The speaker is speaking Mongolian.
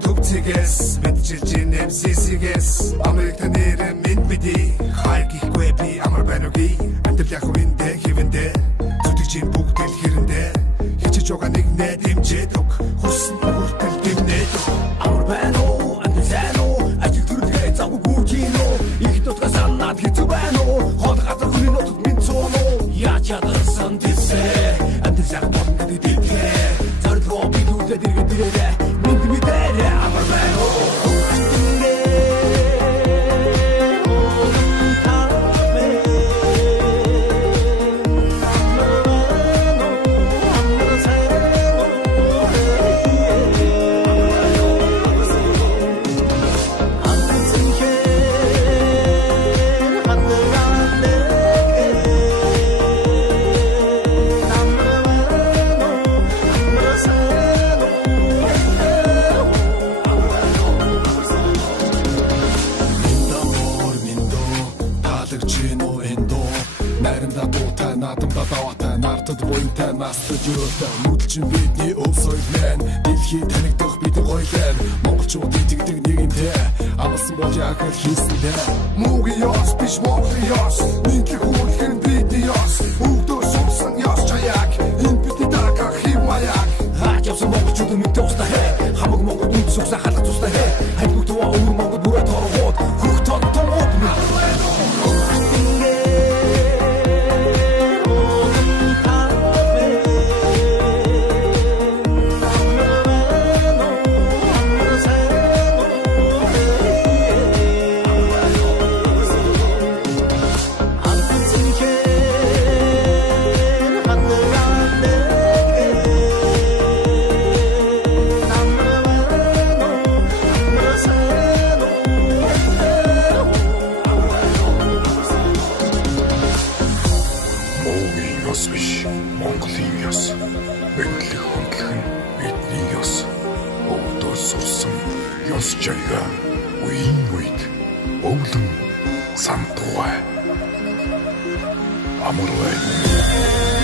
Төвцгээс мэдчилж нэмсисгээс Америкт нэр мэд биди хайгихгүй би амар байна үгүй амтэл яг үндэ хивэндэ зүтгэж бүгд л хэрэндэ хичээж байгаа нэг нэ дэмжээд өг хүссэн хүртэл дэмнээд амар байна уу амтэл сайн уу ажил төрөлгээ завгүй гүчинө их дотгоо санаад хэцүү байна уу хол газар хүний нотод минь цооно яаж ядсан тийсээ амтэл яг бодно дийгээ зардлоо би дүүдэд иргэдэрээ мэд бидэрэ амар байна уу Буйнтай настаж өрөөтэй нүдчин бидний өв соёлын дэлхий танигдах бидний гоёлын монголчууд итгэдэг нэгэнтэй амлсан бол яг л хийсэндээ муугийн ёс биш монголын ёс нийтлэг хөрөлгөн бидний ёс өвдөө сумсан ёс чаяг энэ бидний дараах хэв маяг хаач явсан монголчууд мэдээ устаа хэ хамаг монгол үнд суксаа халах тустай хэ хайгуут тоо өвөр монгол бүрээ торгоод хөх тоо томоод Jaya, wait, Olden, Santoy, Amorway.